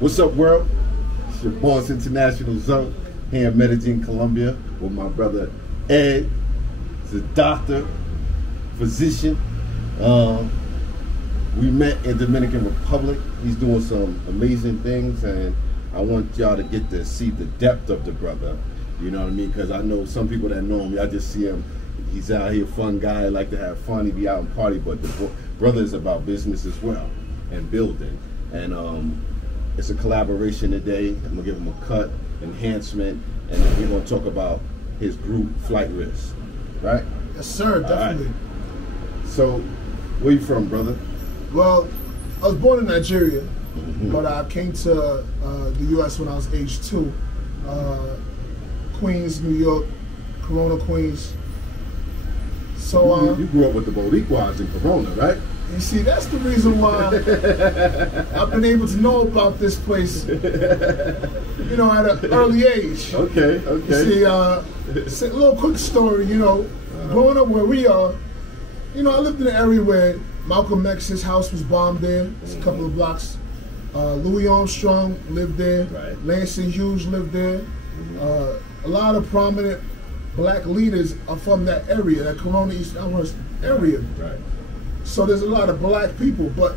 What's up, world? It's your boss, International Zone, here in Medellin, Colombia, with my brother Ed. He's a doctor, physician. We met in Dominican Republic. He's doing some amazing things, and I want y'all to get to see the depth of the brother. You know what I mean? Because I know some people that know him, y'all just see him. He's out here, fun guy, like to have fun. He be out and party, but the brother is about business as well and building. And it's a collaboration today. I'm gonna give him a cut, enhancement, and then we're gonna talk about his group Flight Risk, right? Yes, sir, definitely. Right. So, where you from, brother? Well, I was born in Nigeria, but I came to the U.S. when I was age 2. Queens, New York, Corona, Queens. So you grew up with the Boricuas in Corona, right? You see, that's the reason why I've been able to know about this place, you know, at an early age. Okay. You see, a little quick story, you know, growing up where we are, you know, I lived in an area where Malcolm X's house was bombed there. It's a couple of blocks. Louis Armstrong lived there. Right. Langston Hughes lived there. A lot of prominent black leaders are from that area, that Corona East Elmhurst area. Right. So there's a lot of black people, but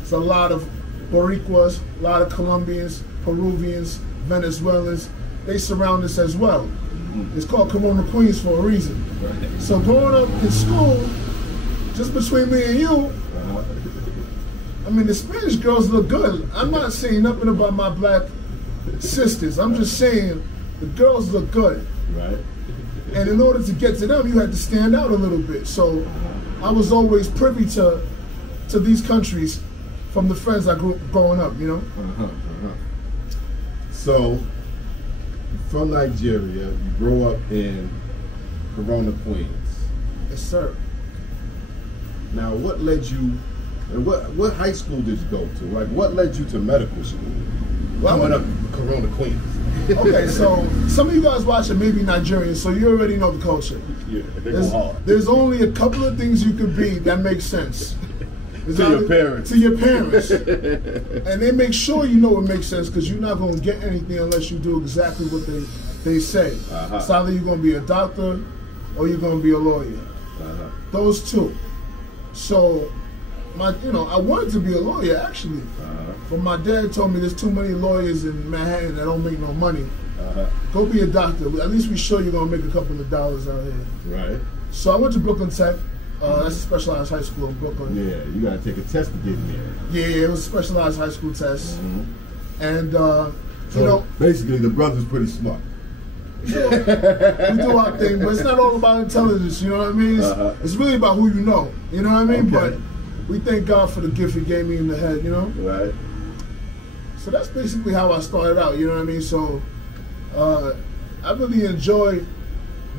it's a lot of Boricuas, a lot of Colombians, Peruvians, Venezuelans. They surround us as well. It's called Corona, Queens for a reason. Right. So growing up in school, just between me and you, I mean, the Spanish girls look good. I'm not saying nothing about my black sisters. I'm just saying the girls look good. Right. And in order to get to them, you had to stand out a little bit. So I was always privy to these countries from the friends I grew growing up, you know? So, from Nigeria, you grew up in Corona, Queens. Yes, sir. Now, what led you, and what high school did you go to? Like, what led you to medical school? Well, Coming up in Corona, Queens. Okay, so some of you guys watching may be Nigerian, so you already know the culture. Yeah, they go hard. There's only a couple of things you could be that make sense. To your parents. To your parents. And they make sure you know it makes sense, because you're not going to get anything unless you do exactly what they say. It's either you're going to be a doctor or you're going to be a lawyer. Those two. So, I wanted to be a lawyer, actually. But my dad told me there's too many lawyers in Manhattan that don't make no money. Go be a doctor. At least we sure you're going to make a couple of dollars out here. Right. So I went to Brooklyn Tech. That's a specialized high school in Brooklyn. Yeah, you got to take a test to get in there. Yeah, it was a specialized high school test. And, so you know, basically, the brother's pretty smart. We do our thing, but it's not all about intelligence, you know what I mean? It's really about who you know, you know what I mean? Okay. But we thank God for the gift He gave me in the head, you know? Right. So that's basically how I started out, you know what I mean? So I really enjoy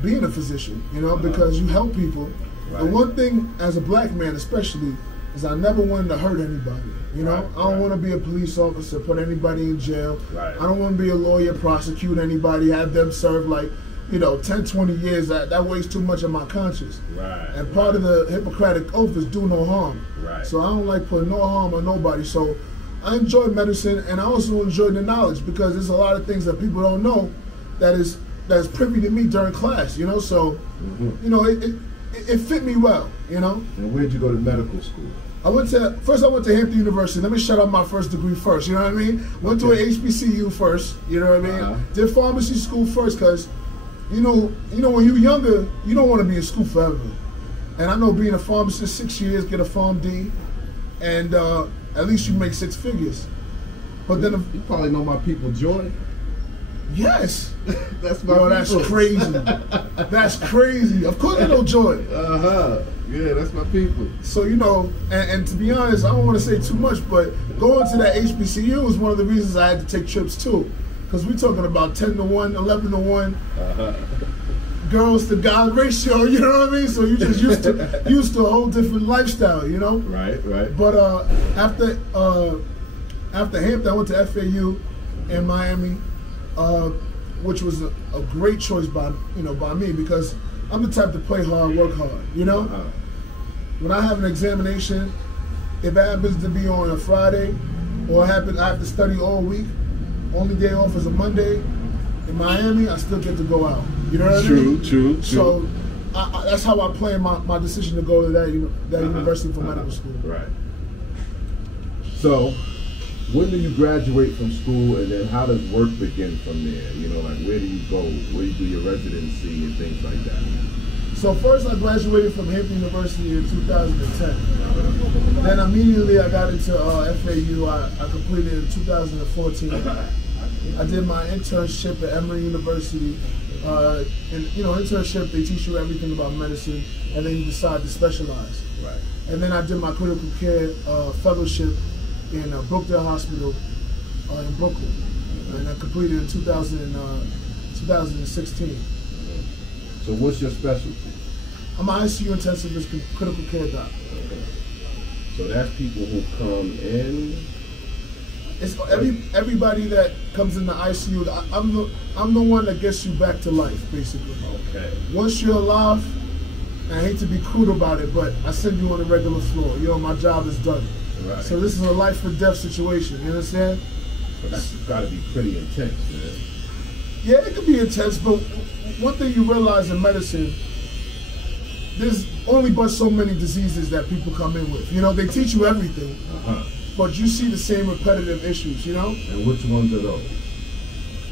being a physician, you know, because you help people. Right. The one thing, as a black man especially, is I never wanted to hurt anybody, you know? Right. I don't want to be a police officer, put anybody in jail. Right. I don't want to be a lawyer, prosecute anybody, have them serve like, 10, 20 years. That weighs too much on my conscience. Right. And part of the Hippocratic Oath is do no harm. Right. So I don't like putting no harm on nobody. So I enjoy medicine, and I also enjoy the knowledge, because there's a lot of things that people don't know that is privy to me during class, you know? So, it fit me well, you know? And where'd you go to medical school? First I went to Hampton University. Let me shout out my first degree first, you know what I mean? Went to an HBCU first, you know what I mean? Did pharmacy school first, because, you know, when you're younger, you don't want to be in school forever. And I know being a pharmacist, 6 years, get a PharmD, and at least you make 6 figures. But then you probably know my people, Joy. Yes. That's my people. That's crazy. That's crazy. Of course I know Joy. Yeah, that's my people. So, and to be honest, I don't want to say too much, but going to that HBCU was one of the reasons I had to take trips too. Because we're talking about 10 to 1, 11 to 1, girls to guy ratio, you know what I mean? So you just used to a whole different lifestyle, you know? Right. But after Hampton, I went to FAU in Miami, which was a great choice by me, because I'm the type to play hard, work hard, you know? When I have an examination, if it happens to be on a Friday, or I have to study all week. Only day off is a Monday. In Miami, I still get to go out. You know what I mean? True. So that's how I plan my decision to go to that university for medical school. Right. So, when do you graduate from school, and then how does work begin from there? You know, like where do you go? Where do you do your residency and things like that? So first I graduated from Hampton University in 2010. Then immediately I got into FAU. I completed in 2014. I did my internship at Emory University. And internship, they teach you everything about medicine, and then you decide to specialize. Right. And then I did my critical care fellowship in Brookdale Hospital in Brooklyn, and I completed in 2016. So what's your specialty? I'm an ICU intensivist, critical care doc. Okay. So that's people who come in. It's everybody that comes in the ICU. I'm the one that gets you back to life, basically. Okay. Once you're alive, and I hate to be crude about it, but I send you on the regular floor. You know, my job is done. Right. So this is a life or death situation. You understand? So that's got to be pretty intense, man. Yeah, it can be intense, but one thing you realize in medicine, there's only but so many diseases that people come in with. You know, they teach you everything, but you see the same repetitive issues, you know? And which ones are those?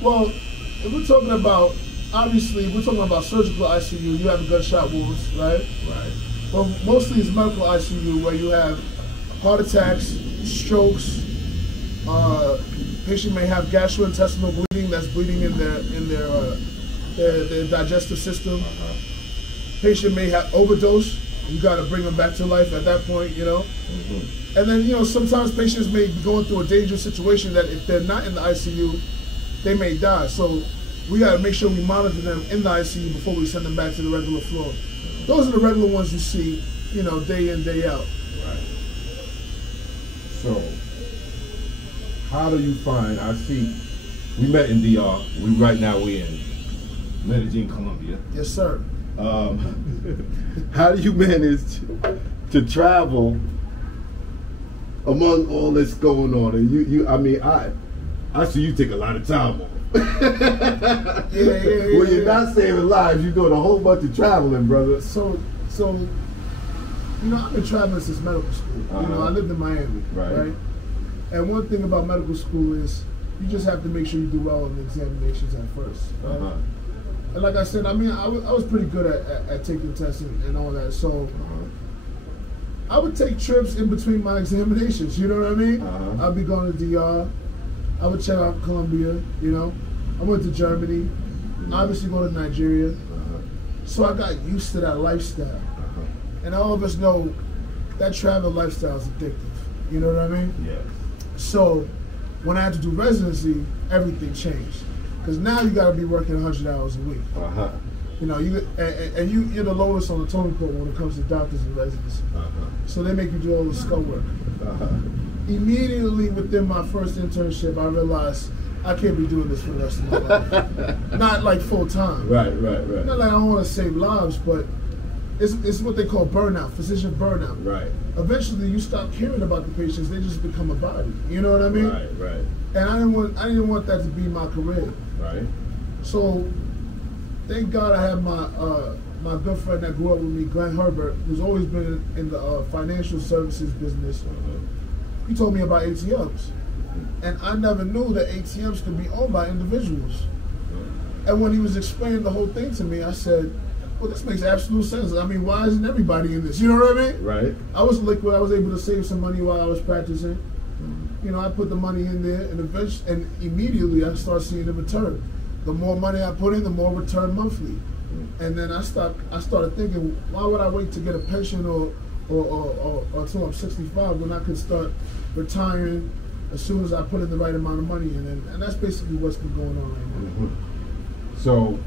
Well, if we're talking about, obviously, we're talking about surgical ICU, you have gunshot wounds, right? Right. But mostly it's medical ICU where you have heart attacks, strokes, patient may have gastrointestinal bleeding that's bleeding in their digestive system. Patient may have overdose. You got to bring them back to life at that point, you know. And then, you know, sometimes patients may be going through a dangerous situation that if they're not in the ICU, they may die. So we got to make sure we monitor them in the ICU before we send them back to the regular floor. Those are the regular ones you see, you know, day in, day out. Right. So, how do you find, I see, we met in DR, right now we're in Medellin, Colombia. Yes, sir. How do you manage to travel among all this going on? And I see you take a lot of time off. When you're not saving lives, you're doing a whole bunch of traveling, brother. So you know, I've been traveling since medical school. You know, I lived in Miami, right? And one thing about medical school is you just have to make sure you do well in the examinations at first. Right? And like I said, I was pretty good at taking tests and all that. So I would take trips in between my examinations. You know what I mean? I'd be going to DR. I would check out Colombia. You know, I went to Germany. Obviously, go to Nigeria. So I got used to that lifestyle. And all of us know that travel lifestyle is addictive. You know what I mean? Yes. So when I had to do residency, everything changed. Because now you got to be working 100 hours a week. You know, you're the lowest on the totem pole when it comes to doctors and residency. So they make you do all the skull work. Immediately within my first internship, I realized I can't be doing this for the rest of my life. Not like full time. Right. Not like I don't want to save lives, but it's what they call burnout, physician burnout. Right. Eventually, you stop caring about the patients; they just become a body. You know what I mean? Right. And I didn't want that to be my career. Right. So, thank God I have my good friend that grew up with me, Glenn Herbert, who's always been in the financial services business. He told me about ATMs, and I never knew that ATMs could be owned by individuals. And when he was explaining the whole thing to me, I said, well, this makes absolute sense. I mean, why isn't everybody in this? You know what I mean? Right. I was liquid. I was able to save some money while I was practicing. You know, I put the money in there, and immediately I started seeing the return. The more money I put in, the more return monthly. And then I started thinking, why would I wait to get a pension or until I'm 65 when I could start retiring as soon as I put in the right amount of money in? And that's basically what's been going on right now. So,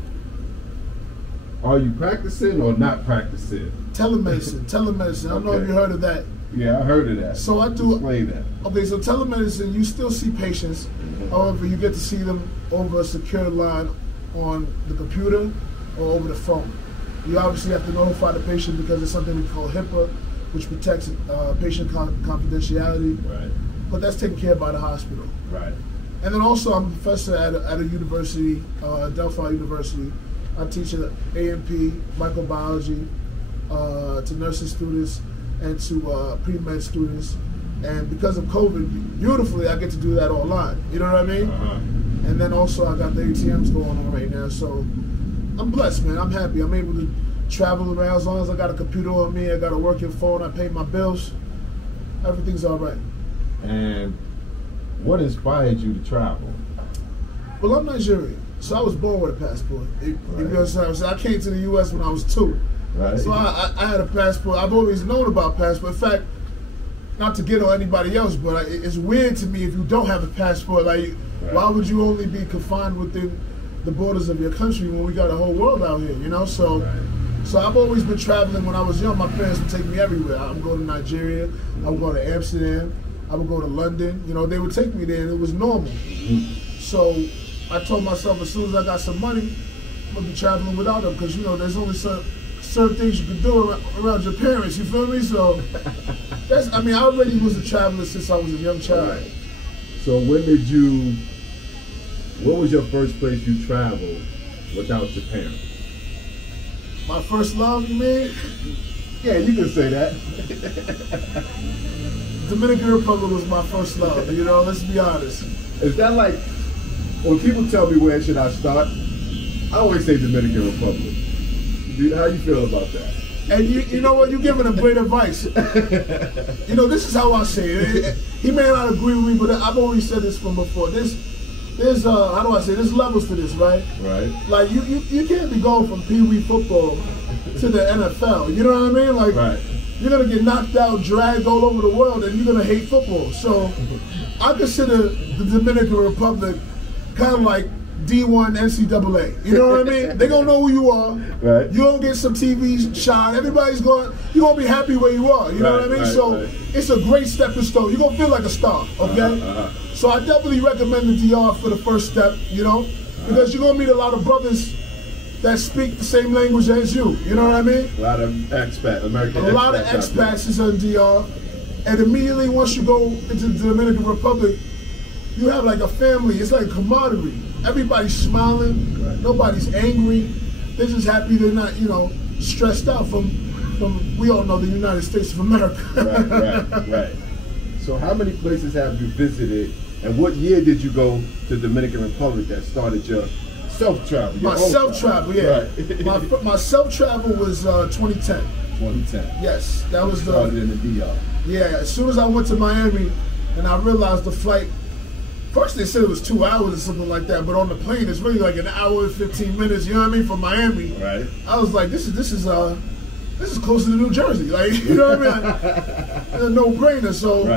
are you practicing or not practicing? Telemedicine. I don't know if you heard of that. Yeah, I heard of that. So I do. Explain that. Okay, so telemedicine, you still see patients. However, you get to see them over a secure line on the computer or over the phone. You obviously have to notify the patient because it's something we call HIPAA, which protects patient confidentiality. Right. but that's taken care of by the hospital. Right. And then also I'm a professor at a university, Delphi University. I teach at A&P, microbiology, to nursing students and to pre-med students. And because of COVID, beautifully, I get to do that online. You know what I mean? And then also I got the ATMs going on right now. So I'm blessed, man. I'm happy. I'm able to travel around as long as I got a computer on me. I got a working phone. I pay my bills. Everything's all right. And what inspired you to travel? Well, I'm Nigerian, so I was born with a passport. You know what I'm saying? I came to the U.S. when I was 2. Right. So I had a passport. I've always known about passport. In fact, not to get on anybody else, but it's weird to me if you don't have a passport. Like, why would you only be confined within the borders of your country when we got a whole world out here, you know? So, so I've always been traveling. When I was young, my parents would take me everywhere. I would go to Nigeria. I would go to Amsterdam. I would go to London. You know, they would take me there, and it was normal. So I told myself, as soon as I got some money, I'm gonna be traveling without them, because, you know, there's only certain things you can do around your parents, you feel me? So that's, I mean, I already was a traveler since I was a young child. Right. So what was your first place you traveled without your parents? My first love, you mean? Yeah, you can say that. Dominican Republic was my first love, you know, let's be honest. Is that like, when people tell me where should I start, I always say Dominican Republic. How you feel about that? And you know what, you're giving them great advice. You know, this is how I say it. He may not agree with me, but I've always said this from before. There's how do I say, there's levels to this, right? Right. Like, you can't be going from Pee-wee football to the NFL, you know what I mean? Like, you're going to get knocked out, dragged all over the world, and you're going to hate football. So I consider the Dominican Republic kind of like D1 NCAA. You know what I mean? They're going to know who you are. Right. You're going to get some TV shine. You're going to be happy where you are. You know what I mean? So it's a great stepping stone. You're going to feel like a star, okay? So I definitely recommend the DR for the first step, you know? Because you're going to meet a lot of brothers that speak the same language as you. You know what I mean? A lot of expats, American expats. A lot of expats is on DR. And immediately once you go into the Dominican Republic, you have like a family. It's like a camaraderie. Everybody's smiling. Nobody's angry. They're just happy they're not, you know, stressed out from we all know, the United States of America. Right. So how many places have you visited, and what year did you go to Dominican Republic that started your self-travel? My self-travel, yeah. Right. My self-travel was 2010. 2010. Yes, that was started in the DR. Yeah, as soon as I went to Miami, and I realized the flight. First they said it was 2 hours or something like that, but on the plane it's really like an hour and 15 minutes. You know what I mean, from Miami. Right. I was like, this is closer to New Jersey. Like, you know what I mean? A no-brainer. So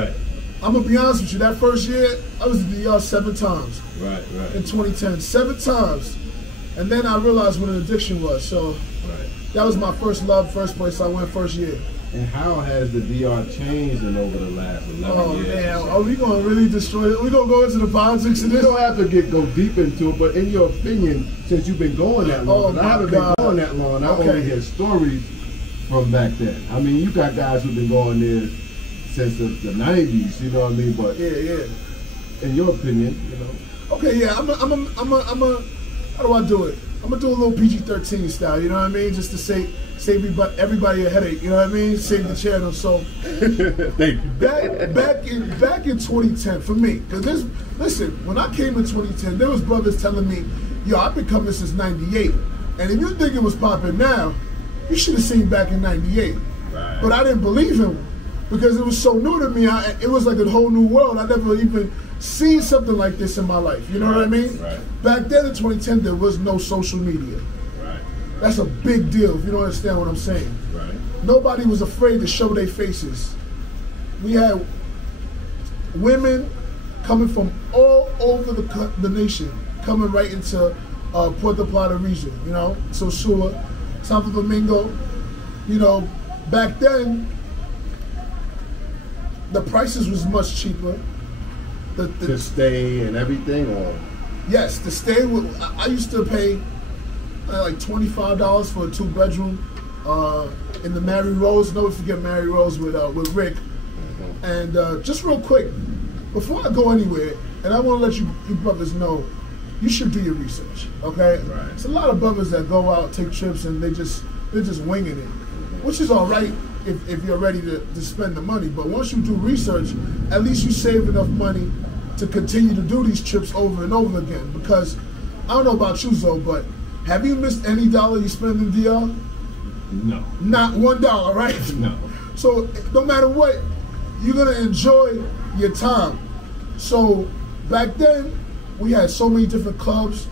I'm gonna be honest with you. That first year, I was in the DR 7 times. Right. In 2010, 7 times, and then I realized what an addiction was. So that was my first love, first place I went, first year. And how has the DR changed over the last 11 years? Oh man, are we gonna really destroy it? We gonna go into the politics of this? You don't have to go deep into it, but in your opinion, since you've been going that long, I haven't been going that long. I only hear stories from back then. I mean, you got guys who've been going there since the 90s. You know what I mean? But in your opinion, you know. Okay, yeah, I'm a. How do I do it? I'm gonna do a little PG-13 style. You know what I mean? Just to save everybody a headache. You know what I mean? Save the channel. So thank you. Back in 2010 for me, because listen, when I came in 2010, there was brothers telling me, "Yo, I've been coming since '98," and if you think it was popping now, you should have seen back in '98. Right. But I didn't believe him because it was so new to me. It was like a whole new world. I never even seen something like this in my life. You know what I mean? Right. Back then in 2010, there was no social media. Right. That's a big deal if you don't understand what I'm saying. Right. Nobody was afraid to show their faces. We had women coming from all over the nation, coming right into Puerto Plata region, you know, Sosua, Santo Domingo. You know, back then, the prices was much cheaper. To stay and everything, or? Yes, to stay. I used to pay like $25 for a 2-bedroom in the Mary Rose. Never forget Mary Rose with Rick. And just real quick, before I go anywhere, and I want to let you brothers know, you should do your research, okay? Right. It's a lot of brothers that go out, take trips, and they're just winging it, which is all right if you're ready to spend the money. But once you do research, at least you save enough money to continue to do these trips over and over again. Because I don't know about you, Zoe, but have you missed any dollar you spend in DR? No. Not $1, right? No. So no matter what, you're gonna enjoy your time. So back then, we had so many different clubs.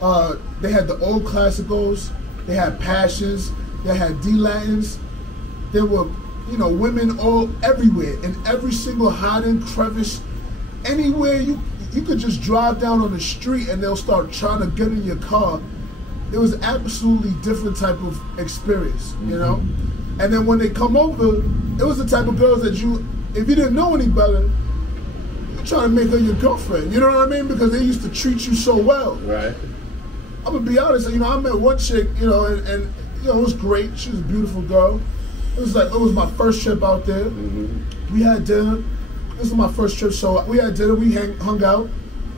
They had the old classicals, they had Passions, they had D-Latins. There were, women all everywhere, in every single hiding crevice. Anywhere you could just drive down on the street and they'll start trying to get in your car. It was absolutely different type of experience, And then when they come over, it was the type of girls that if you didn't know any better, you're trying to make her your girlfriend. You know what I mean? Because they used to treat you so well. Right. I'm gonna be honest. I met one chick, and it was great. She was a beautiful girl. It was my first trip out there. Mm-hmm. We had dinner. This was my first trip, so we had dinner. We hung out.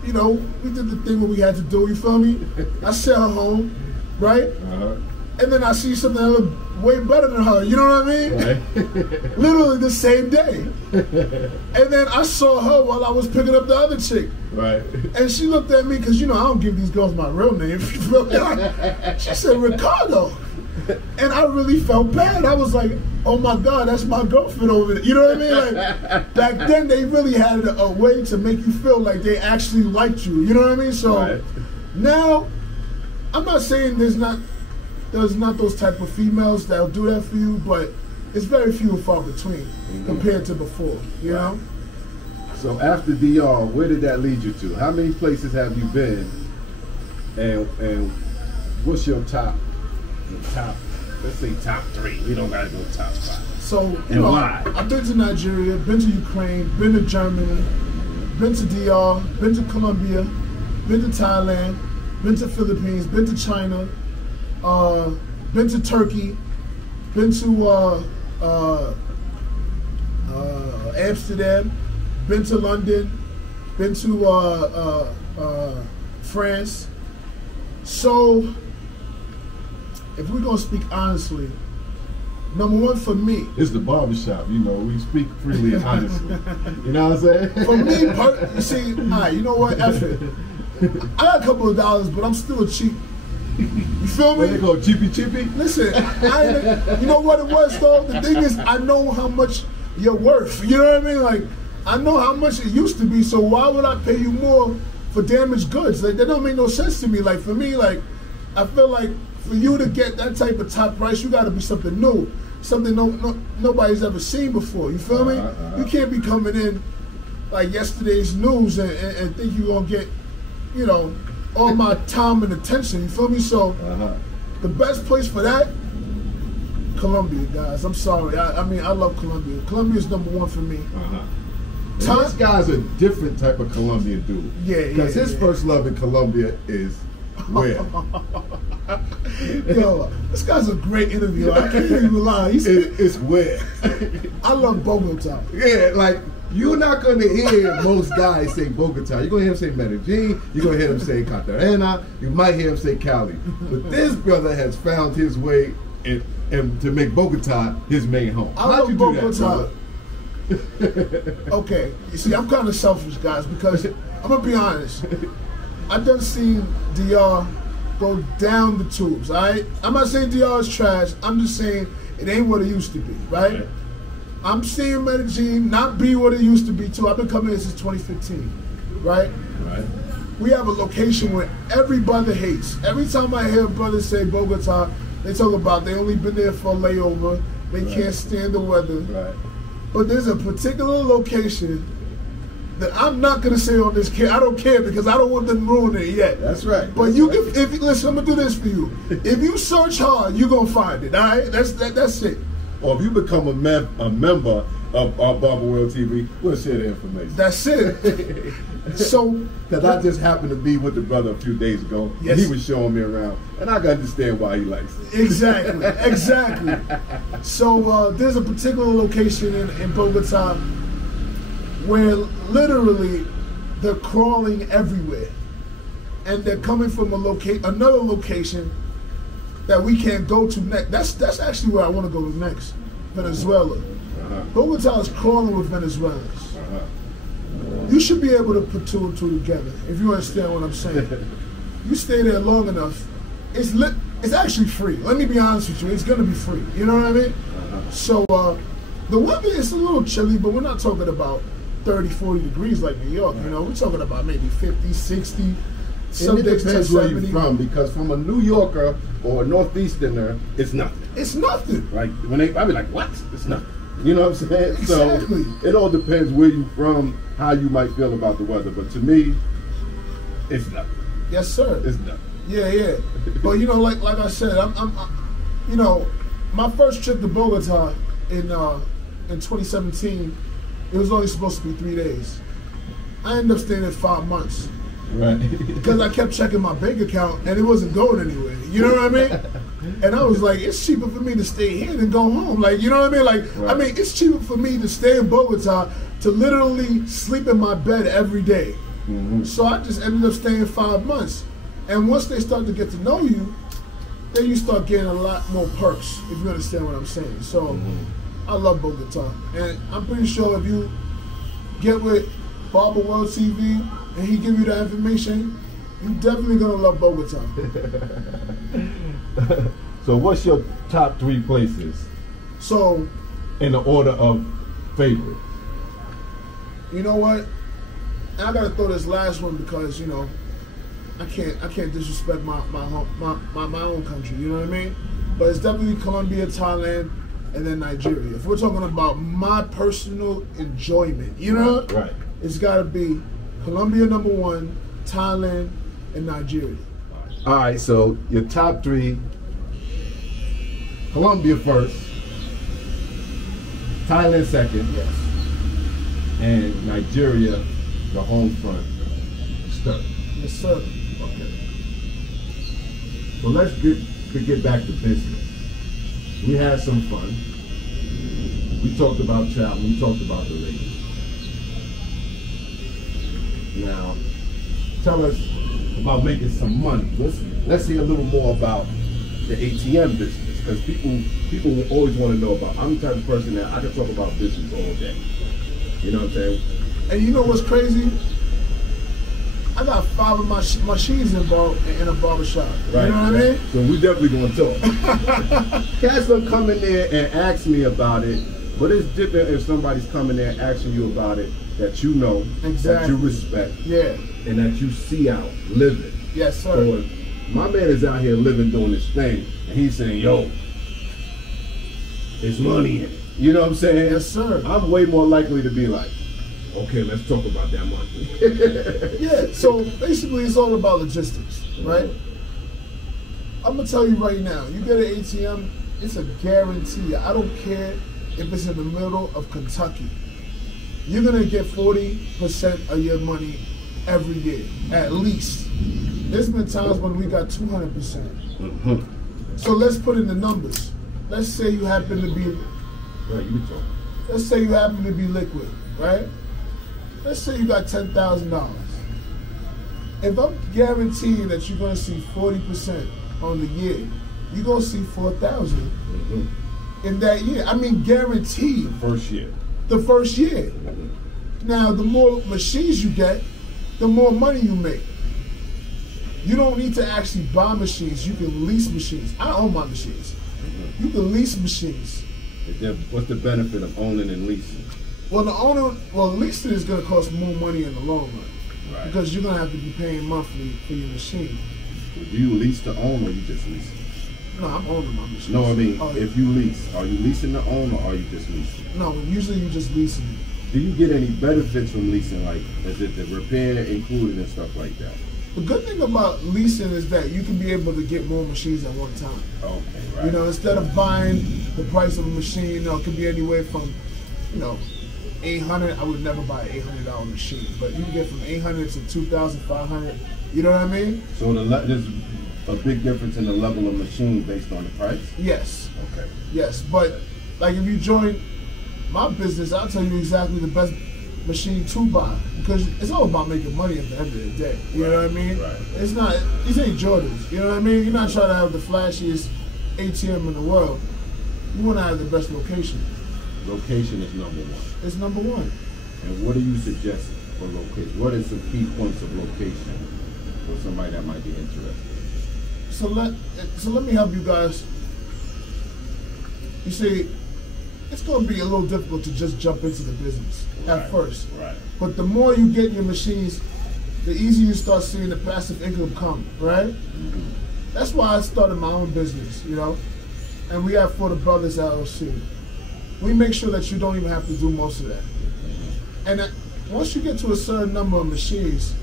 We did the thing what we had to do. You feel me? I sent her home, right? Uh-huh. And then I see something that looked way better than her. You know what I mean? Right. Literally the same day. And then I saw her while I was picking up the other chick. Right. And she looked at me because I don't give these girls my real name. She said Ricardo. And I really felt bad. I was like, oh my God, that's my girlfriend over there. You know what I mean? Like, back then they really had a way to make you feel like they actually liked you. You know what I mean? So right. Now, I'm not saying there's not those type of females that'll do that for you, but it's very few and far between compared to before, you know? So after DR, where did that lead you to? How many places have you been? And what's your top, let's say top 3. We don't gotta go top 5. So, why? I've been to Nigeria, been to Ukraine, been to Germany, been to DR, been to Colombia, been to Thailand, been to Philippines, been to China, been to Turkey, been to Amsterdam, been to London, been to France. So, if we're gonna speak honestly, number one for me, it's the barbershop. We speak freely and honestly. You know what I'm saying? For me, you see, you know what? F it. I got a couple of dollars, but I'm still a cheap. You feel me? What they call cheapy? Listen, you know what it was though? The thing is, I know how much you're worth. You know what I mean? Like, I know how much it used to be, so why would I pay you more for damaged goods? Like, that don't make no sense to me. Like, for me, like, I feel like for you to get that type of top price, you got to be something new, something nobody's ever seen before. You feel me? You can't be coming in like yesterday's news and think you're going to get, all my time and attention. You feel me? So the best place for that, Colombia, guys. I'm sorry. I mean, I love Colombia. Colombia is number one for me. This guy's a different type of Colombian dude. Yeah, because his first love in Colombia is where? Yo, this guy's a great interviewer. I can't even lie. It's where? I love Bogota. Yeah, like, you're not going to hear most guys say Bogota. You're going to hear him say Medellin. You're going to hear him say Cartagena. You might hear him say Cali. But this brother has found his way and to make Bogota his main home. I love Bogota. Okay, you see, I'm kind of selfish, guys, because I'm going to be honest. I done seen DR go down the tubes, all right? I'm not saying DR is trash. I'm just saying it ain't what it used to be, right? I'm seeing Medellin not be what it used to be, too. I've been coming here since 2015, right? We have a location where every brother hates. Every time I hear brothers say Bogota, they talk about they only been there for a layover. They can't stand the weather. But there's a particular location that I'm not gonna say on this camera. I don't care because I don't want them to ruin it yet. That's right. But listen, I'm gonna do this for you. If you search hard, you're gonna find it. All right, that's it. Or if you become a member of Barber World TV, we'll share the information. That's it. So, because I just happened to be with the brother a few days ago, and he was showing me around, and I can understand why he likes it. Exactly. So there's a particular location in Bogota where literally they're crawling everywhere, and they're coming from another location that we can't go to next. That's actually where I want to go to next, Venezuela. Bogota is crawling with Venezuelans. You should be able to put two and two together, if you understand what I'm saying. You stay there long enough, it's actually free. Let me be honest with you, it's gonna be free. You know what I mean? So the weather is a little chilly, but we're not talking about 30, 40 degrees like New York. You know, we're talking about maybe 50, 60. Some days depends where you're from, because from a New Yorker or a Northeasterner, it's nothing. It's nothing. Like when I be like, what? It's nothing. You know what I'm saying? Exactly. So it all depends where you're from, how you might feel about the weather. But to me, it's nothing. Yes, sir. It's nothing. Yeah. But you know, like I said, I'm you know, my first trip to Bogota in 2017, it was only supposed to be 3 days. I ended up staying there 5 months. Right. Because I kept checking my bank account and it wasn't going anywhere. You know what I mean? And I was like, it's cheaper for me to stay here than go home. Like, you know what I mean? Like, right. I mean, it's cheaper for me to stay in Bogota to literally sleep in my bed every day. So I just ended up staying 5 months. And once they start to get to know you, then you start getting a lot more perks, if you understand what I'm saying. So I love Bogota. And I'm pretty sure if you get with Barber World TV and he give you that information, you're definitely gonna love Bogota. So what's your top 3 places? So in the order of favorites. You know what? I gotta throw this last one because, you know, I can't disrespect my own country, you know what I mean? But it's definitely Colombia, Thailand, and then Nigeria. If we're talking about my personal enjoyment, you know? Right. It's gotta be Colombia #1, Thailand, and Nigeria. All right, so your top 3, Colombia first, Thailand second, yes, and Nigeria, the home front, third. Yes, sir. Okay. So let's get back to business. We had some fun. We talked about travel. We talked about the ladies. Now, tell us about making some money. Let's hear a little more about the ATM business, because people will always want to know about. I'm the type of person that I can talk about business all day. You know what I'm saying? And you know what's crazy? I got 5 of my machines involved in a barbershop. Right, you know what I mean? So we definitely gonna talk. Cats don't come in there and ask me about it, but it's different if somebody's coming there asking you about it that you know, that you respect, and that you see out living. Yes, sir. So my man is out here living, doing this thing, and he's saying, yo, there's money in it. You know what I'm saying? Yes, sir. I'm way more likely to be like, okay, let's talk about that money. Yeah, so basically it's all about logistics, right? I'm going to tell you right now, you get an ATM, it's a guarantee. I don't care if it's in the middle of Kentucky. You're going to get 40% of your money every year, at least. There's been times when we got 200%. So let's put in the numbers. Let's say you happen to be, let's say you happen to be liquid, right? Let's say you got $10,000. If I'm guaranteeing that you're going to see 40% on the year, you're going to see 4,000 in that year. I mean, guaranteed. The first year. The first year. Now, the more machines you get, the more money you make. You don't need to actually buy machines. You can lease machines. I own my machines. You can lease machines. What's the benefit of owning and leasing? Well, leasing is going to cost more money in the long run. Right. Because you're going to have to be paying monthly for your machine. Do you lease to own or you just lease? No, I'm owning my machine. No, I mean, if you lease, are you leasing to own or are you just leasing? No, usually you're just leasing it. Do you get any benefits from leasing? Like, is it the repair included and stuff like that? The good thing about leasing is that you can be able to get more machines at one time. Okay, right. You know, instead of buying the price of a machine, you know, it could be anywhere from, you know, $800. I would never buy an $800 machine, but you can get from $800 to $2,500. You know what I mean? So there's a big difference in the level of machine based on the price? Yes. Okay. Yes, but like if you join my business, I'll tell you exactly the machine to buy, because it's all about making money at the end of the day. You know what I mean? Right. It's not, these ain't Jordans. You know what I mean? You're not trying to have the flashiest ATM in the world. You want to have the best location. Location is number one. It's number one. And what do you suggest for location? What are some key points of location for somebody that might be interested? So let me help you guys. You see, it's going to be a little difficult to just jump into the business at first. Right. But the more you get your machines, the easier you start seeing the passive income come, right? Mm-hmm. That's why I started my own business, you know? And we have for the Brothers LLC. We make sure that you don't even have to do most of that. And once you get to a certain number of machines,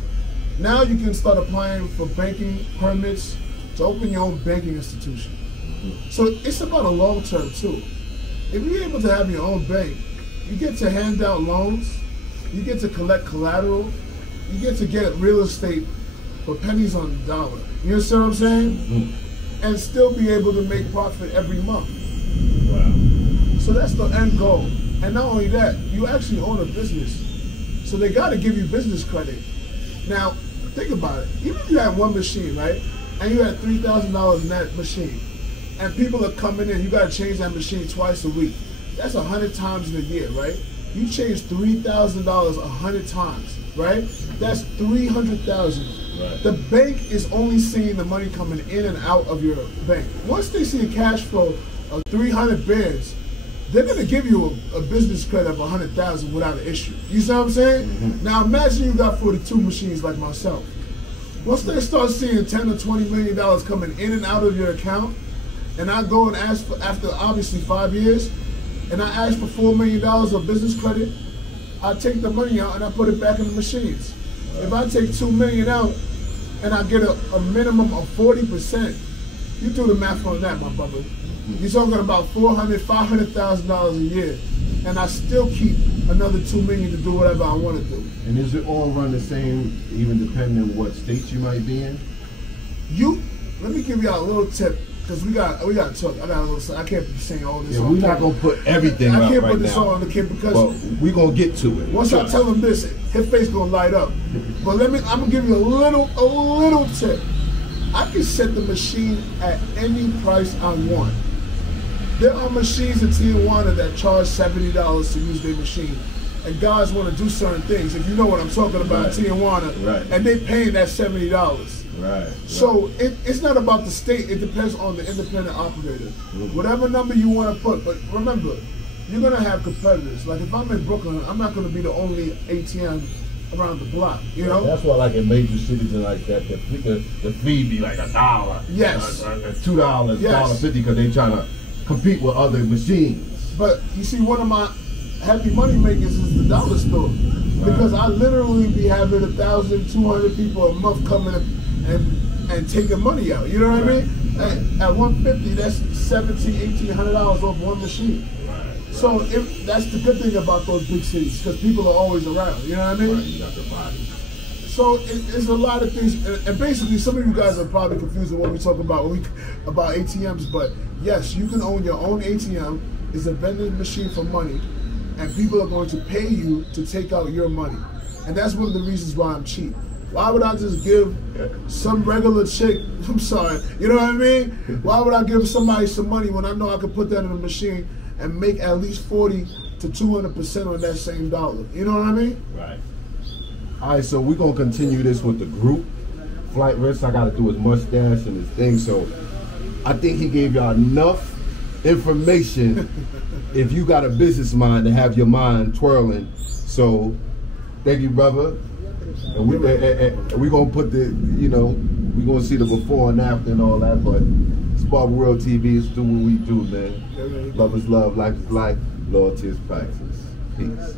now you can start applying for banking permits to open your own banking institution. Mm-hmm. So it's about a long term too. If you're able to have your own bank, you get to hand out loans, you get to collect collateral, you get to get real estate for pennies on the dollar. You understand what I'm saying? Mm-hmm. And still be able to make profit every month. Wow. So that's the end goal. And not only that, you actually own a business. So they got to give you business credit. Now, think about it. Even if you had one machine, right? And you had $3,000 in that machine, and people are coming in, you got to change that machine twice a week. That's 100 times in a year, right? You change $3,000 100 times, right? That's $300,000. Right. The bank is only seeing the money coming in and out of your bank. Once they see a cash flow of 300 bands, they're going to give you a business credit of 100,000 without an issue. You see what I'm saying? Mm-hmm. Now imagine you got 42 machines like myself. Once they start seeing $10 or $20 million coming in and out of your account, and I go and ask for, after obviously 5 years, and I ask for $4 million of business credit, I take the money out and I put it back in the machines. If I take $2 million out and I get a minimum of 40%, you do the math on that, my brother. You're talking about $400,000, $500,000 a year, and I still keep another $2 million to do whatever I want to do. And is it all run the same, even depending on what states you might be in? Let me give y'all a little tip, because we got to talk. I can't be saying all this. Yeah, we're not gonna put everything out right now. I can't put this on the kid because we're gonna get to it. Once I tell him this, his face gonna light up. But I'm gonna give you a little tip. I can set the machine at any price I want. There are machines in Tijuana that charge $70 to use their machine, and guys want to do certain things. If you know what I'm talking about, right. Tijuana, right. And they paying that $70. Right. So it's not about the state. It depends on the independent operator. Mm-hmm. Whatever number you want to put, but remember, you're gonna have competitors. Like if I'm in Brooklyn, I'm not gonna be the only ATM around the block. You know. That's why, like in major cities and like that, the fee be like $1. Yes. $2, $1.50 because they trying to compete with other machines. But you see, one of my happy money makers is the dollar store, because I literally be having 1,000, 200 people a month coming and taking money out. You know what I mean? At 150, that's $1,700, $1,800 off one machine. So that's the good thing about those big cities, because people are always around. You know what I mean? You got the body. So it's a lot of things, and basically some of you guys are probably confused with what we talk about about ATMs, but yes, you can own your own ATM. It's a vending machine for money, and people are going to pay you to take out your money. And that's one of the reasons why I'm cheap. Why would I just give some regular chick, I'm sorry, you know what I mean? Why would I give somebody some money when I know I could put that in a machine and make at least 40 to 200% on that same dollar? You know what I mean? Right. All right, so we're going to continue this with the group. Flight Risk, I got to do his mustache and his thing, so I think he gave y'all enough information if you got a business mind to have your mind twirling. So, thank you, brother. And we're going to put the, we're going to see the before and after and all that, but it's Barber World TV. It's do what we do, man. Love is love, life is life, loyalty is practice. Peace.